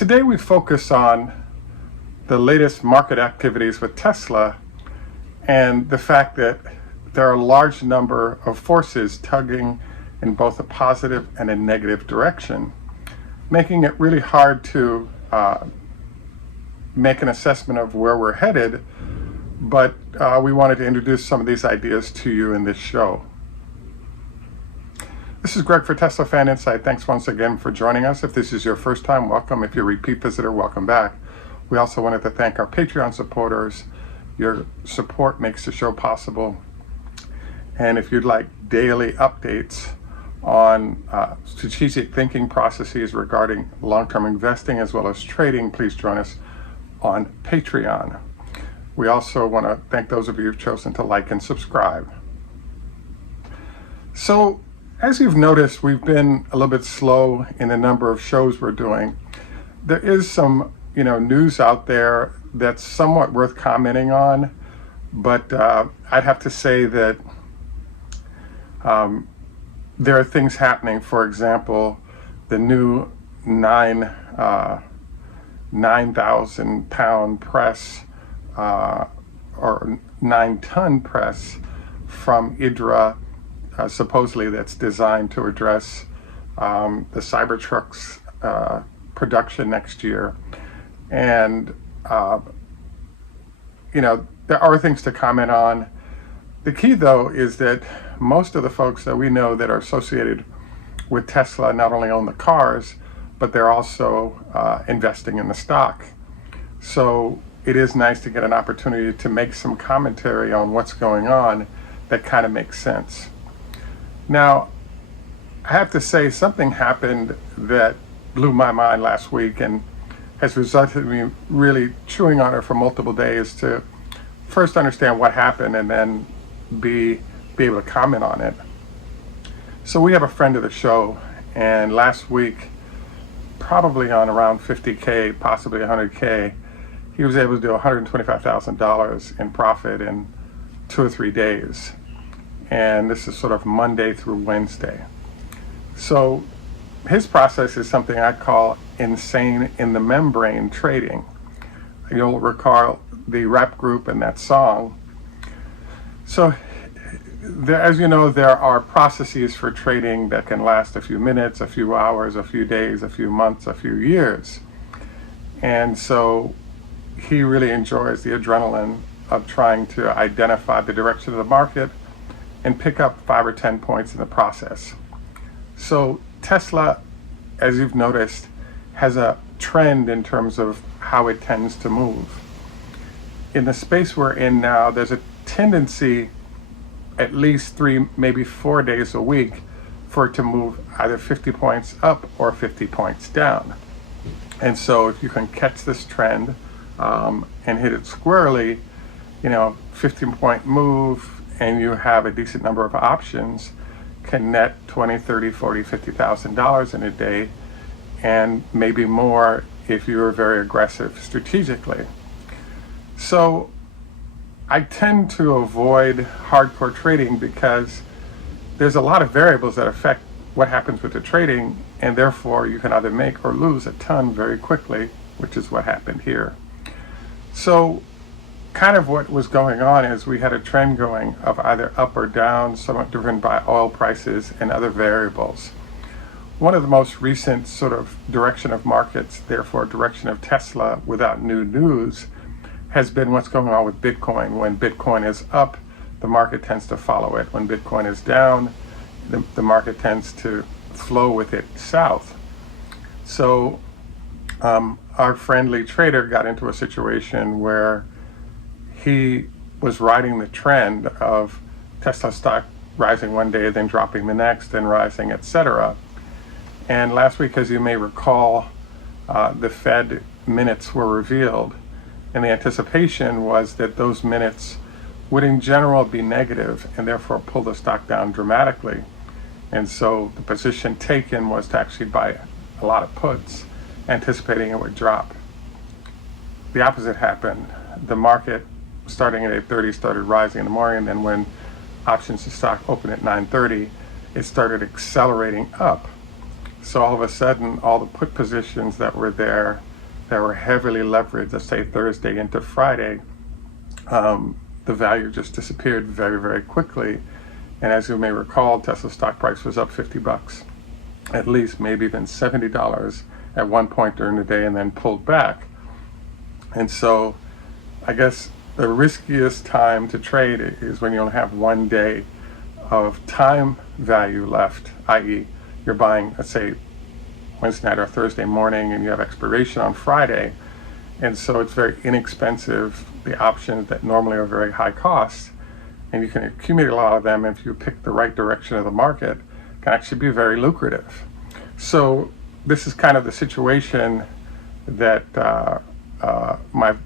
Today we focus on the latest market activities with Tesla and the fact that there are a large number of forces tugging in both a positive and a negative direction, making it really hard to make an assessment of where we're headed, but we wanted to introduce some of these ideas to you in this show. This is Greg for Teslafaninsight. Thanks once again for joining us. If this is your first time, welcome. If you're a repeat visitor, welcome back. We also wanted to thank our Patreon supporters. Your support makes the show possible. And if you'd like daily updates on strategic thinking processes regarding long-term investing as well as trading, please join us on Patreon. We also want to thank those of you who've chosen to like and subscribe. So, as you've noticed, we've been a little bit slow in the number of shows we're doing. There is some, news out there that's somewhat worth commenting on, but I'd have to say that there are things happening. For example, the new 9,000 pound press or 9-ton press from IDRA. Supposedly that's designed to address the Cybertruck's production next year. And, there are things to comment on. The key, though, is that most of the folks that we know that are associated with Tesla not only own the cars, but they're also investing in the stock. So it is nice to get an opportunity to make some commentary on what's going on that kind of makes sense. Now, I have to say something happened that blew my mind last week and has resulted in me really chewing on it for multiple days to first understand what happened and then be able to comment on it. So we have a friend of the show, and last week, probably on around 50K, possibly 100K, he was able to do $125,000 in profit in 2 or 3 days. And this is sort of Monday through Wednesday. So his process is something I call insane in the membrane trading. You'll recall the rap group and that song. So as you know, there are processes for trading that can last a few minutes, a few hours, a few days, a few months, a few years. And so he really enjoys the adrenaline of trying to identify the direction of the market and pick up 5 or 10 points in the process. So Tesla, as you've noticed, has a trend in terms of how it tends to move. In the space we're in now, there's a tendency at least 3, maybe 4 days a week for it to move either 50 points up or 50 points down. And so if you can catch this trend and hit it squarely, 15-point move, and you have a decent number of options, can net $20, $30, $40, $50,000 in a day, and maybe more if you are very aggressive strategically. So I tend to avoid hardcore trading because there's a lot of variables that affect what happens with the trading, and therefore you can either make or lose a ton very quickly, which is what happened here. So kind of what was going on is we had a trend going of either up or down, somewhat driven by oil prices and other variables. One of the most recent sort of direction of markets, therefore direction of Tesla without new news, has been what's going on with Bitcoin. When Bitcoin is up, the market tends to follow it. When Bitcoin is down, the market tends to flow with it south. So our friendly trader got into a situation where he was riding the trend of Tesla stock rising one day, then dropping the next, then rising, etc. And last week, as you may recall, the Fed minutes were revealed, and the anticipation was that those minutes would in general be negative and therefore pull the stock down dramatically. And so the position taken was to actually buy a lot of puts, anticipating it would drop. The opposite happened. The market, starting at 8:30, started rising in the morning, and then when options to stock opened at 9:30, it started accelerating up. So all of a sudden, all the put positions that were there that were heavily leveraged, let's say Thursday into Friday, the value just disappeared very, very quickly. And as you may recall, Tesla's stock price was up $50, at least, maybe even $70 at one point during the day, and then pulled back. And so I guess the riskiest time to trade is when you only have one day of time value left, i.e. you're buying, let's say, Wednesday night or Thursday morning, and you have expiration on Friday. And so it's very inexpensive, the options that normally are very high cost, and you can accumulate a lot of them if you pick the right direction of the market, can actually be very lucrative. So this is kind of the situation that my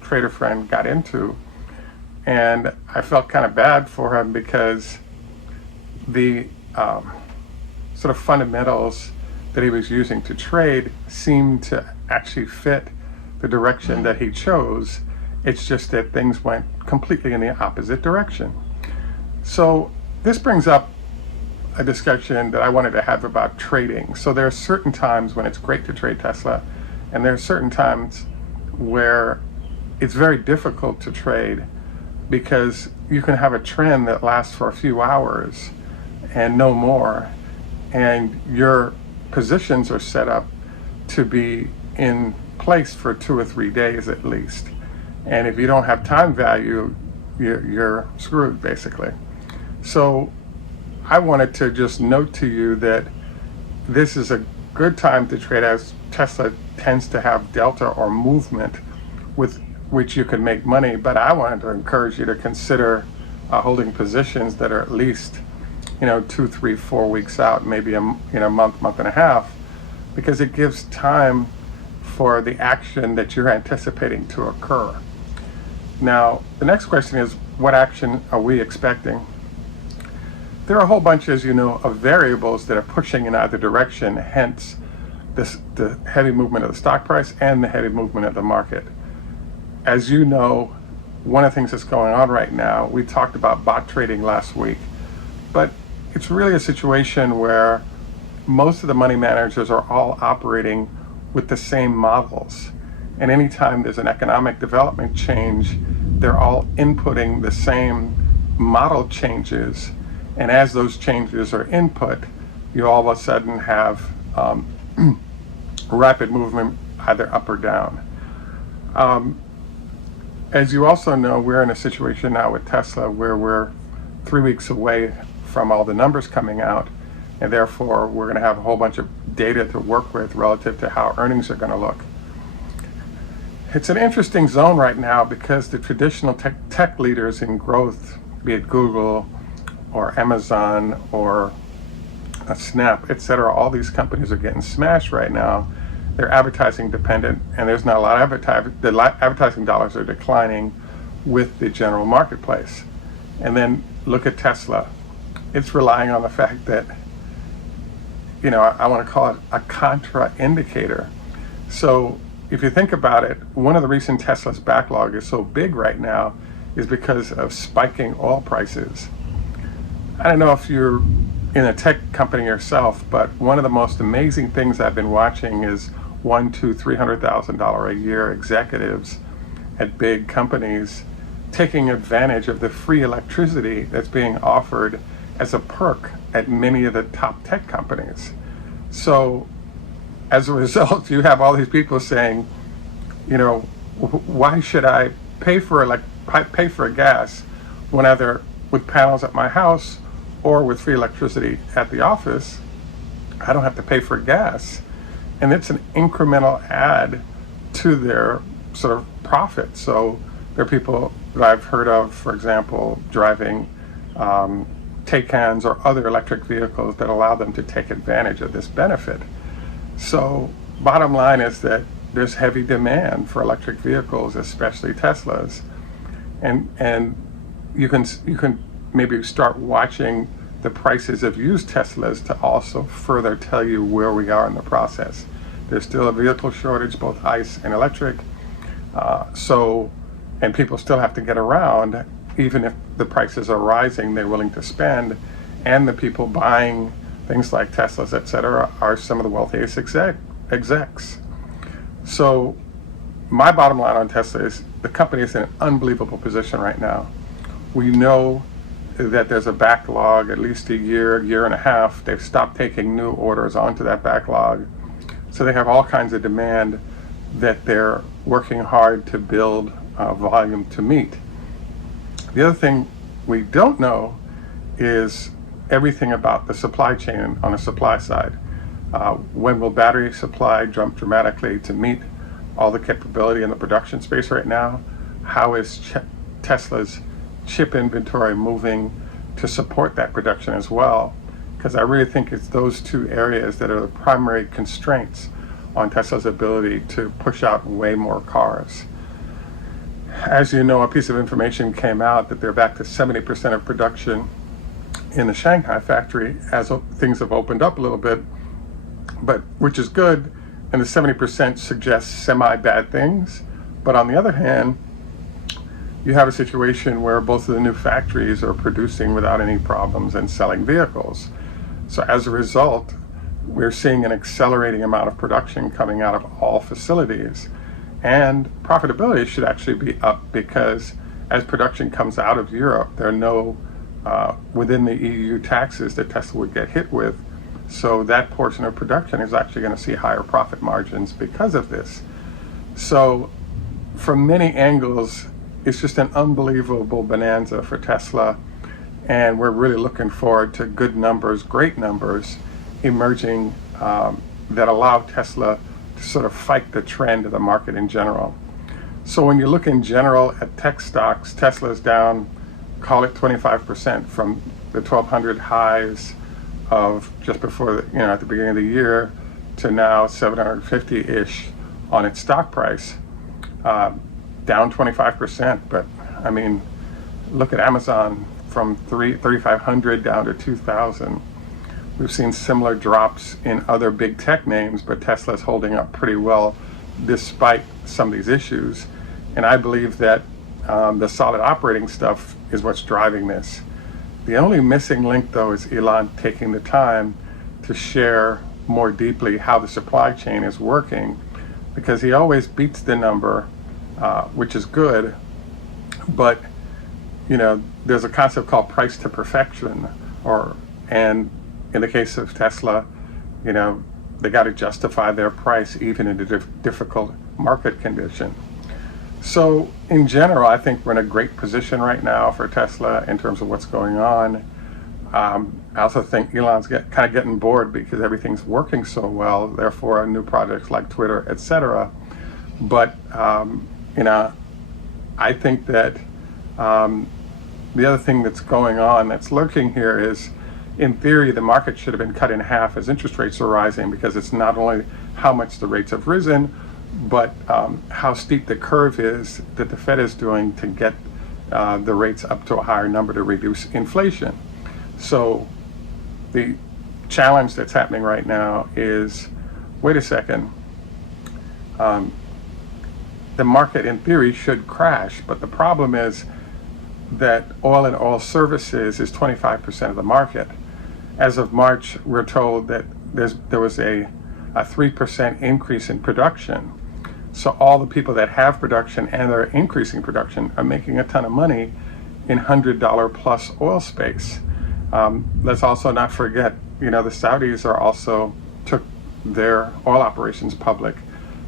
trader friend got into, and I felt kind of bad for him because the sort of fundamentals that he was using to trade seemed to actually fit the direction that he chose. It's just that things went completely in the opposite direction. So this brings up a discussion that I wanted to have about trading. So there are certain times when it's great to trade Tesla, and there are certain times where it's very difficult to trade because you can have a trend that lasts for a few hours and no more, and your positions are set up to be in place for 2 or 3 days at least. And if you don't have time value, you're screwed, basically. So I wanted to just note to you that this is a good time to trade, as Tesla tends to have delta or movement with which you can make money. But I wanted to encourage you to consider holding positions that are at least 2, 3, 4 weeks out, maybe a month and a half, because it gives time for the action that you're anticipating to occur. Now, the next question is, what action are we expecting? There are a whole bunch, as you know, of variables that are pushing in either direction, hence the heavy movement of the stock price and the heavy movement of the market. As you know, one of the things that's going on right now, we talked about bot trading last week, but it's really a situation where most of the money managers are all operating with the same models. And anytime there's an economic development change, they're all inputting the same model changes. And as those changes are input, you all of a sudden have rapid movement either up or down. As you also know, we're in a situation now with Tesla where we're 3 weeks away from all the numbers coming out, and therefore we're going to have a whole bunch of data to work with relative to how earnings are going to look. It's an interesting zone right now because the traditional tech leaders in growth, be it Google or Amazon or Snap, etc., all these companies are getting smashed right now. They're advertising dependent, and there's not a lot of advertising dollars are declining with the general marketplace. And then look at Tesla. It's relying on the fact that, I want to call it a contra indicator. So if you think about it, one of the reasons Tesla's backlog is so big right now is because of spiking oil prices. I don't know if you're in a tech company yourself, but one of the most amazing things I've been watching is $100,000 to $300,000 a year executives at big companies taking advantage of the free electricity that's being offered as a perk at many of the top tech companies. So as a result, you have all these people saying, why should I pay for gas when either with panels at my house or with free electricity at the office, I don't have to pay for gas. And it's an incremental add to their sort of profit. So there are people that I've heard of, for example, driving Taycans or other electric vehicles that allow them to take advantage of this benefit. So bottom line is that there's heavy demand for electric vehicles, especially Teslas. And you can maybe start watching the prices of used Teslas to also further tell you where we are in the process. There's still a vehicle shortage, both ICE and electric. And people still have to get around. Even if the prices are rising, they're willing to spend. And the people buying things like Teslas, et cetera, are some of the wealthiest execs. So my bottom line on Tesla is the company is in an unbelievable position right now. We know that there's a backlog, at least a year and a half. They've stopped taking new orders onto that backlog. So they have all kinds of demand that they're working hard to build volume to meet. The other thing we don't know is everything about the supply chain on the supply side. When will battery supply jump dramatically to meet all the capability in the production space right now? How is Tesla's chip inventory moving to support that production as well? Because I really think it's those two areas that are the primary constraints on Tesla's ability to push out way more cars. As you know, a piece of information came out that they're back to 70% of production in the Shanghai factory as things have opened up a little bit, but which is good, and the 70% suggests semi-bad things. But on the other hand, you have a situation where both of the new factories are producing without any problems and selling vehicles. So as a result, we're seeing an accelerating amount of production coming out of all facilities. And profitability should actually be up because as production comes out of Europe, there are no within the EU taxes that Tesla would get hit with. So that portion of production is actually going to see higher profit margins because of this. So from many angles, it's just an unbelievable bonanza for Tesla. And we're really looking forward to good numbers, great numbers emerging that allow Tesla to sort of fight the trend of the market in general. So when you look in general at tech stocks, Tesla's down, call it 25% from the 1,200 highs of just before, at the beginning of the year to now 750-ish on its stock price, down 25%. But I mean, look at Amazon from 3,500 down to 2,000. We've seen similar drops in other big tech names, but Tesla's holding up pretty well despite some of these issues. And I believe that the solid operating stuff is what's driving this. The only missing link, though, is Elon taking the time to share more deeply how the supply chain is working, because he always beats the number, which is good, but there's a concept called price to perfection, and in the case of Tesla, they got to justify their price even in a difficult market condition. So in general, I think we're in a great position right now for Tesla in terms of what's going on. I also think Elon's kind of getting bored because everything's working so well, therefore new projects like Twitter, etc. But, I think that the other thing that's going on that's lurking here is, in theory, the market should have been cut in half as interest rates are rising, because it's not only how much the rates have risen, but how steep the curve is that the Fed is doing to get the rates up to a higher number to reduce inflation. So the challenge that's happening right now is, wait a second, the market in theory should crash, but the problem is that oil and oil services is 25% of the market. As of March, we're told that there was a 3% increase in production. So all the people that have production and are increasing production are making a ton of money in $100 plus oil space. Let's also not forget, the Saudis are also took their oil operations public.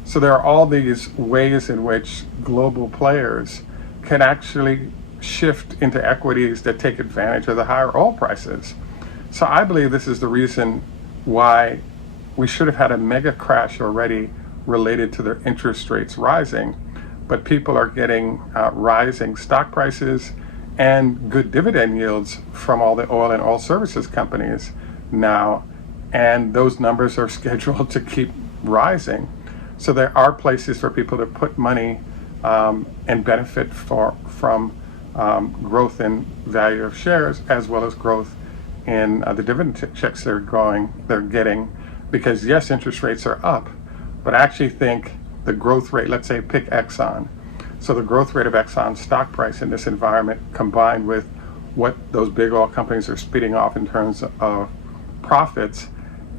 So there are all these ways in which global players can actually shift into equities that take advantage of the higher oil prices. So I believe this is the reason why we should have had a mega crash already related to their interest rates rising, but people are getting rising stock prices and good dividend yields from all the oil and oil services companies now, and those numbers are scheduled to keep rising. So there are places for people to put money and benefit from growth in value of shares, as well as growth in the dividend checks they're getting, because yes, interest rates are up, but I actually think the growth rate, let's say pick Exxon. So the growth rate of Exxon's stock price in this environment, combined with what those big oil companies are spitting off in terms of profits,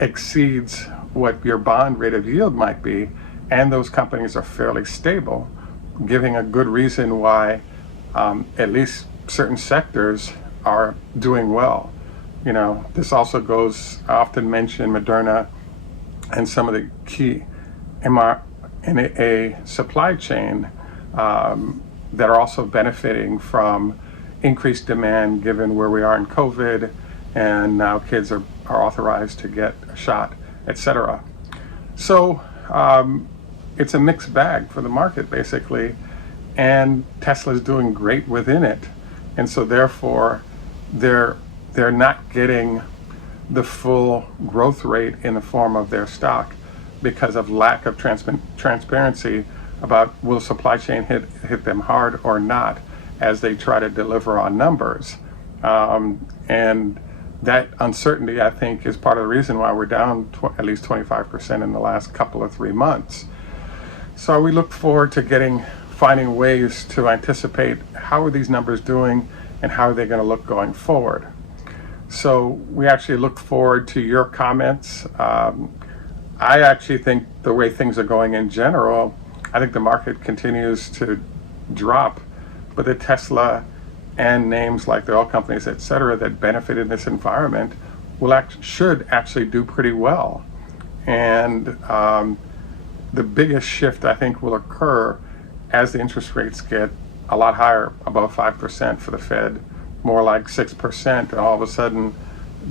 exceeds what your bond rate of yield might be. and those companies are fairly stable, giving a good reason why at least certain sectors are doing well. You know, this also goes, I often mention Moderna and some of the key mRNA supply chain that are also benefiting from increased demand given where we are in COVID, and now kids are authorized to get a shot, etc. So it's a mixed bag for the market basically, and Tesla's doing great within it, and so therefore they're not getting the full growth rate in the form of their stock because of lack of transparency about will supply chain hit them hard or not as they try to deliver on numbers. And that uncertainty, I think, is part of the reason why we're down at least 25% in the last couple of 3 months. So we look forward to finding ways to anticipate how are these numbers doing and how are they going to look going forward. So we actually look forward to your comments. I actually think the way things are going in general, I think the market continues to drop, but the Tesla and names like the oil companies, et cetera, that benefit in this environment should actually do pretty well. And the biggest shift, I think, will occur as the interest rates get a lot higher, above 5% for the Fed, more like 6%, and all of a sudden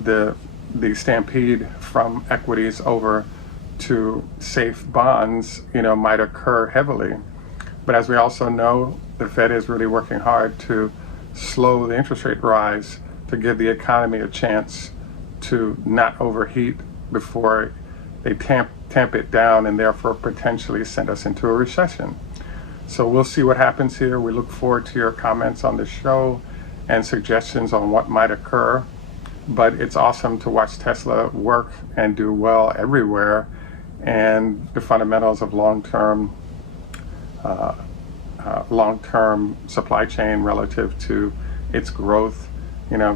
the stampede from equities over to safe bonds, might occur heavily. But as we also know, the Fed is really working hard to slow the interest rate rise to give the economy a chance to not overheat before they tamp it down and therefore potentially send us into a recession. So we'll see what happens here. We look forward to your comments on the show and suggestions on what might occur. But it's awesome to watch Tesla work and do well everywhere, and the fundamentals of long-term supply chain relative to its growth,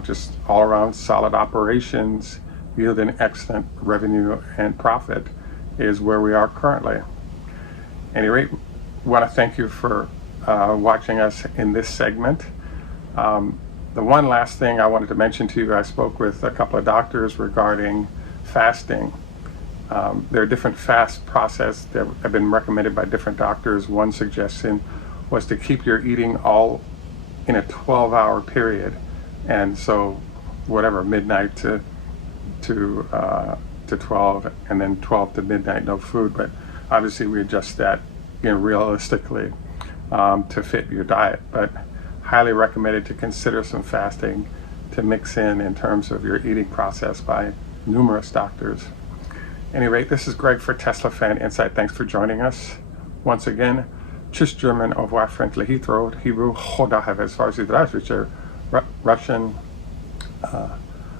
just all around solid operations, yielding excellent revenue and profit is where we are currently. At any rate, I want to thank you for watching us in this segment. The one last thing I wanted to mention to you, I spoke with a couple of doctors regarding fasting. There are different fast processes that have been recommended by different doctors. One suggestion was to keep your eating all in a 12-hour period, and so whatever, midnight to 12, and then 12 to midnight, no food. But obviously we adjust that realistically to fit your diet, but highly recommended to consider some fasting to mix in terms of your eating process by numerous doctors. At any rate, this is Greg for Teslafaninsight. Thanks for joining us. Once again, Tschüss German, au revoir French, Hebrew, Choda have as far as the Russian,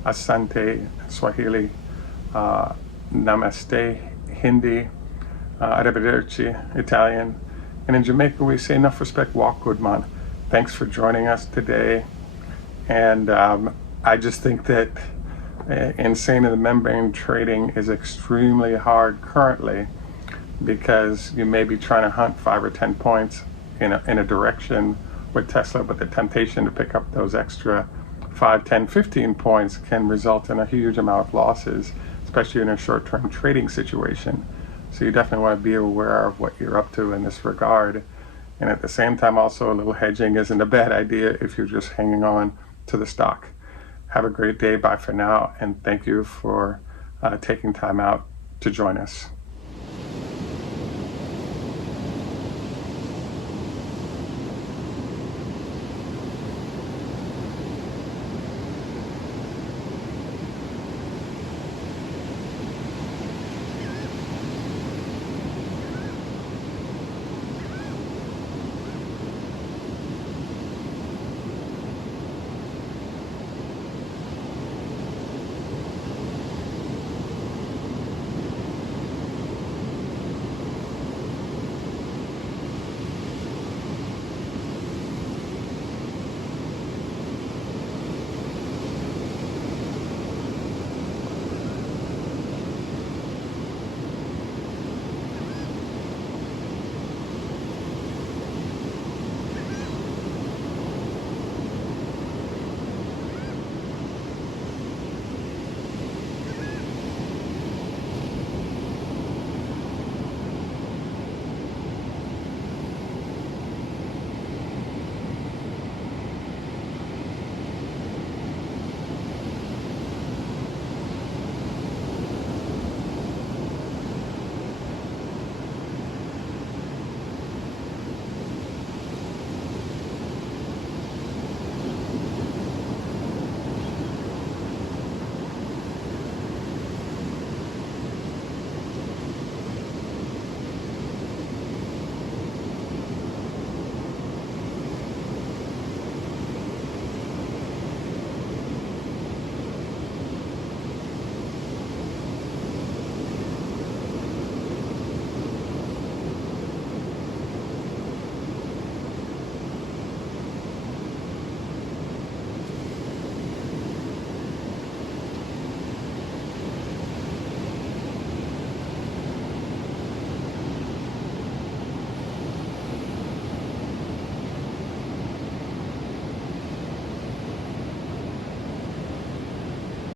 Asante, Swahili, Namaste, Hindi, Arrivederci, Italian, and in Jamaica we say enough respect, walk good man. Thanks for joining us today, and I just think that insane in the membrane trading is extremely hard currently, because you may be trying to hunt 5 or 10 points in a direction with Tesla, but the temptation to pick up those extra 5, 10, 15 points can result in a huge amount of losses, especially in a short-term trading situation. So you definitely want to be aware of what you're up to in this regard. And at the same time, also, a little hedging isn't a bad idea if you're just hanging on to the stock. Have a great day. Bye for now. And thank you for taking time out to join us.